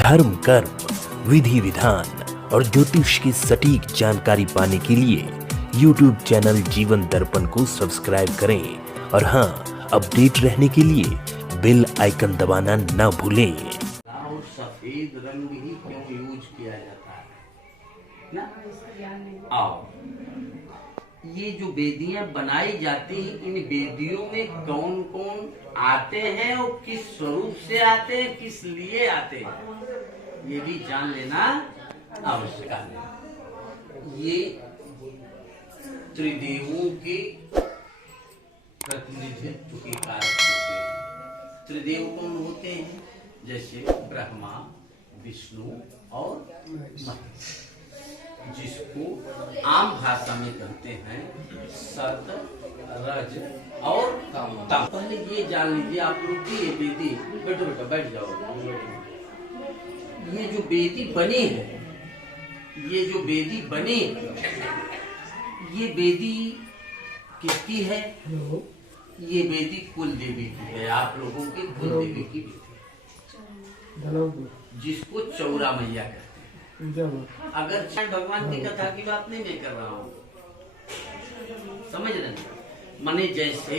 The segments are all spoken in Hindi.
धर्म, कर्म, विधि विधान और ज्योतिष की सटीक जानकारी पाने के लिए YouTube चैनल जीवन दर्पण को सब्सक्राइब करें और हाँ, अपडेट रहने के लिए बेल आइकन दबाना ना भूलें। और सफेद रंग ही क्यों यूज किया जाता है ना? आओ, ये जो वेदियां बनाई जाती हैं, इन वेदियों में कौन कौन आते हैं और किस स्वरूप से आते हैं, किस लिए आते हैं, ये भी जान लेना आवश्यक है। ये त्रिदेवों के प्रतिनिधित्व के कारक होते हैं। त्रिदेव कौन होते हैं? जैसे ब्रह्मा, विष्णु और महेश, जिसको आम भाषा में कहते हैं सत, रज और तम। पहले ये जान लीजिए आप लोग की ये वेदी, बैठो बेटा, बैठ जाओ। ये जो वेदी बनी है, ये जो वेदी बनी, ये वेदी किसकी है? ये वेदी कुल देवी की है। आप लोगों की कुल देवी की वेदी, जिसको चौरा मैया कहते हैं। अगर भगवान की कथा की बात नहीं मैं कर रहा हूँ, समझ रहे हैं? माने जैसे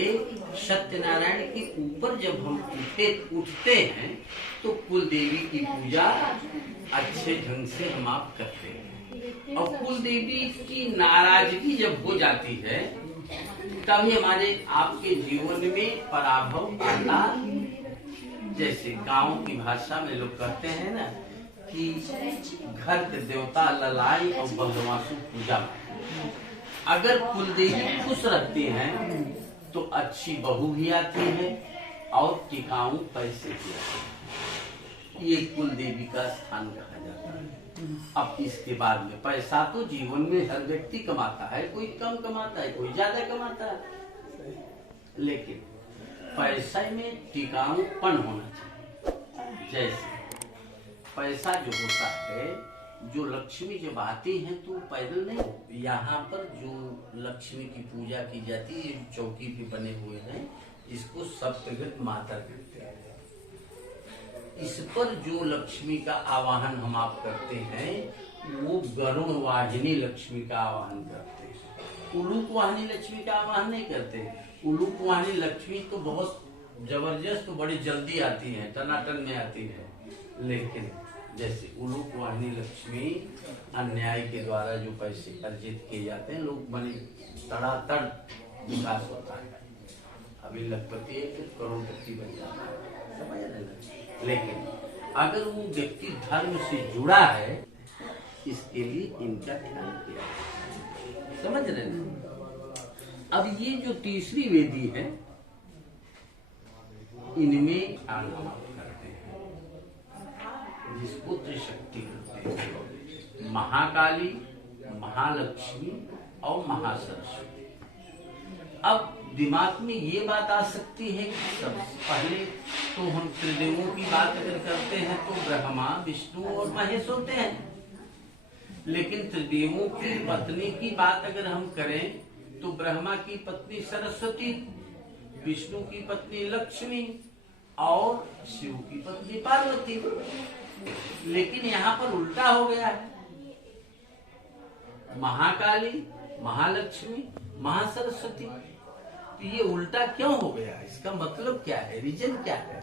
सत्यनारायण के ऊपर जब हम उठते हैं तो कुल देवी की पूजा अच्छे ढंग से हम आप करते हैं, और कुल देवी की नाराजगी जब हो जाती है तभी हमारे आपके जीवन में पराभव आता। जैसे गांव की भाषा में लोग कहते हैं ना कि घर के देवता ललाई और बदमाशु पूजा। अगर कुल देवी खुश रहती हैं तो अच्छी बहू भी आती है और टिकाऊ पैसे भी आते हैं। ये कुल देवी का स्थान कहा जाता है। अब इसके बाद में पैसा तो जीवन में हर व्यक्ति कमाता है, कोई कम कमाता है, कोई ज्यादा कमाता है, लेकिन पैसे में टिकाऊपन होना चाहिए। जैसे पैसा जो होता है, जो लक्ष्मी जब आती है तो पैदल नहीं, यहाँ पर जो लक्ष्मी की पूजा की जाती है, चौकी पे बने हुए हैं, इसको सप्तगृत माता कहते हैं। इस पर जो लक्ष्मी का आवाहन हम आप करते हैं, वो गरुण वाहिनी लक्ष्मी का आवाहन करते हैं। उलूक वाहिनी लक्ष्मी का आवाहन नहीं करते। उलूक वाहिनी लक्ष्मी तो बहुत जबरदस्त, तो बड़ी जल्दी आती है, टनाटन में आती है, लेकिन जैसे उलूक वाहिनी लक्ष्मी अन्याय के द्वारा जो पैसे अर्जित किए जाते हैं, लोग बने तड़ातड़ विकास होता है। अभी लखपति है फिर करोड़पति बन जाता है, समझ रहे हैं? लेकिन अगर वो व्यक्ति धर्म से जुड़ा है, इसके लिए इनका ध्यान किया, समझ रहे हैं? अब ये जो तीसरी वेदी है, इनमें करते हैं, जिसको त्रिशक्ति कहते हैं। महाकाली, महालक्ष्मी और महासरस्वती। अब दिमाग में ये बात आ सकती है कि सबसे पहले तो हम त्रिदेवों की बात अगर करते हैं तो ब्रह्मा, विष्णु और महेश होते हैं, लेकिन त्रिदेवों की पत्नी की बात अगर हम करें तो ब्रह्मा की पत्नी सरस्वती, विष्णु की पत्नी लक्ष्मी और शिव की पत्नी पार्वती। लेकिन यहाँ पर उल्टा हो गया है, महाकाली, महालक्ष्मी, महासरस्वती। तो ये उल्टा क्यों हो गया? इसका मतलब क्या है, रीजन क्या है,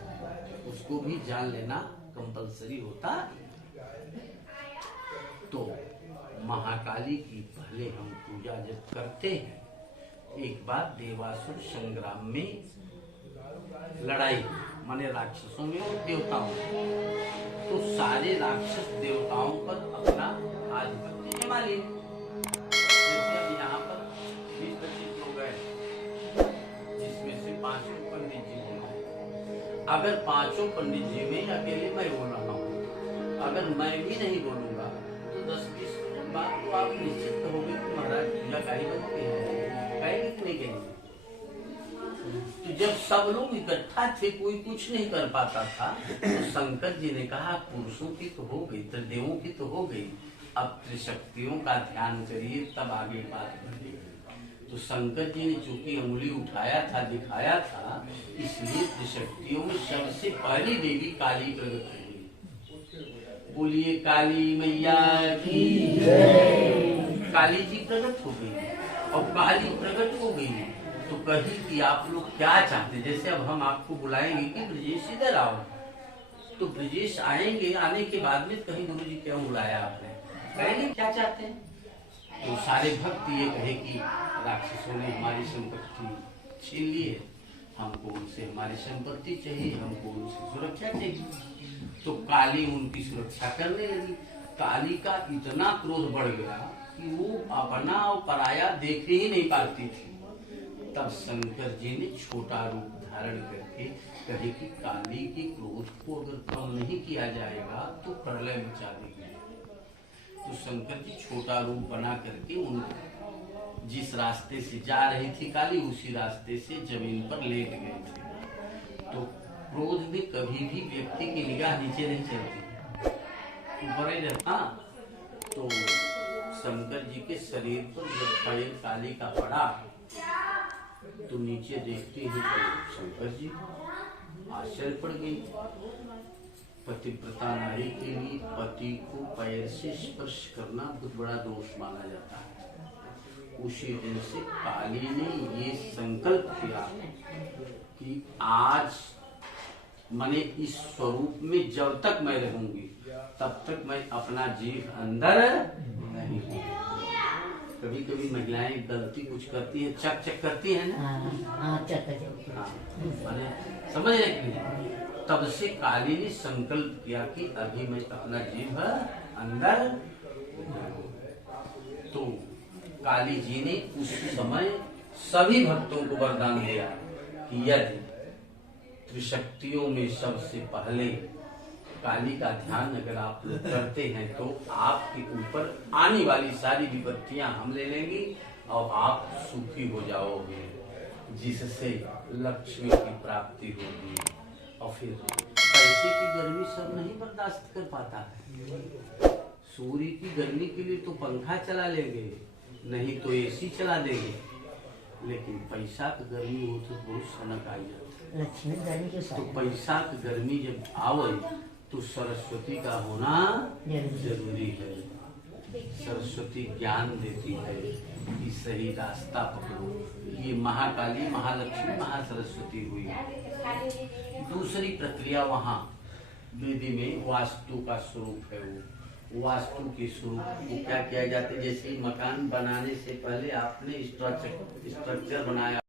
उसको भी जान लेना कंपलसरी होता। तो महाकाली की पहले हम पूजा जब करते हैं, एक बार देवासुर संग्राम में लड़ाई, माने राक्षसों में और देवताओं, तो सारे राक्षस देवताओं पर अपना आधिपत्य जमा लिए। यहाँ पर 20-25 लोग हैं, जिसमें से 5 पंडित जी हैं। अगर 5 पंडित जी में अकेले मैं बोल रहा हूँ, अगर मैं भी नहीं बोलूंगा तो 10-20 बात तो आप निश्चित कहोगे कि महाराज पूजा काहे बनती है, कहेंगे कि नहीं कहेंगे? तो जब सब लोग इकट्ठा थे, कोई कुछ नहीं कर पाता था, तो शंकर जी ने कहा पुरुषों की तो हो गई, त्रिदेवों की तो हो गई, अब त्रिशक्तियों का ध्यान करिए, तब आगे बात बढ़ेगी। तो शंकर जी ने चूंकि उंगली उठाया था, दिखाया था, इसलिए त्रिशक्तियों में सबसे पहली देवी काली प्रकट हुई। बोलिए काली मैया की जय। काली जी प्रकट हो गई और काली प्रकट हो गई तो कही कि आप लोग क्या चाहते। जैसे अब हम आपको बुलाएंगे कि ब्रजेश इधर आओ, तो ब्रजेश आएंगे। आने के बाद में कहीं गुरु जी क्यों बुलाया आपने, कहेंगे क्या चाहते हैं। तो सारे भक्त ये कहे कि राक्षसों ने हमारी संपत्ति छीन ली है, हमको उनसे हमारी संपत्ति चाहिए, हमको उनसे सुरक्षा चाहिए। तो काली उनकी सुरक्षा करने लगी। काली का इतना क्रोध बढ़ गया कि वो अपना और पराया देख ही नहीं पाती थी। तब शंकर जी ने छोटा रूप धारण करके कहे कि काली के क्रोध को अगर कम नहीं किया जाएगा तो प्रलय मचा देगी। तो शंकर जी छोटा रूप बना करके उन जिस रास्ते से जा रही थी काली, उसी रास्ते से जमीन पर लेट गए थे। तो क्रोध में कभी भी व्यक्ति की निगाह नीचे नहीं चलती, ऊपर ही रहता। तो शंकर जी के शरीर पर जब पैर काली का पड़ा तो नीचे देखते ही तो शंकर जी आश्चर्य पड़ गई। पतिव्रता नारी के लिए पति को पैर से स्पर्श करना बहुत बड़ा दोष माना जाता है। उसी दिन से काली ने ये संकल्प किया कि आज मैंने इस स्वरूप में जब तक मैं रहूंगी तब तक मैं अपना जीव अंदर नहीं हूँ। कभी कभी महिलाएं गलती कुछ करती है, चक चक करती है ना, मैंने समझ रहे कि नहीं। तब से काली ने संकल्प किया कि अभी मैं अपना जीव अंदर। तो काली जी ने उस समय सभी भक्तों को वरदान दिया कि यदि त्रिशक्तियों में सबसे पहले काली का ध्यान अगर आप लोग करते हैं तो आपके ऊपर आने वाली सारी विपत्तियां हम ले लेंगी और आप सुखी हो जाओगे, जिससे लक्ष्मी की प्राप्ति होगी। और फिर पैसे की गर्मी सब नहीं बर्दाश्त कर पाता है। सूर्य की गर्मी के लिए तो पंखा चला लेंगे, नहीं तो एसी चला देंगे, लेकिन पैसा की गर्मी हो तो बहुत सनक आ जाती। तो पैसा की गर्मी जब आवे तो सरस्वती का होना जरूरी है। सरस्वती ज्ञान देती है कि सही रास्ता पकड़ो। ये महाकाली, महालक्ष्मी, महासरस्वती हुई। दूसरी प्रक्रिया वहाँ वेदी में वास्तु का स्वरूप है। वो वास्तु के स्वरूप को क्या किया जाता है, जैसे मकान बनाने से पहले आपने स्ट्रक्चर बनाया।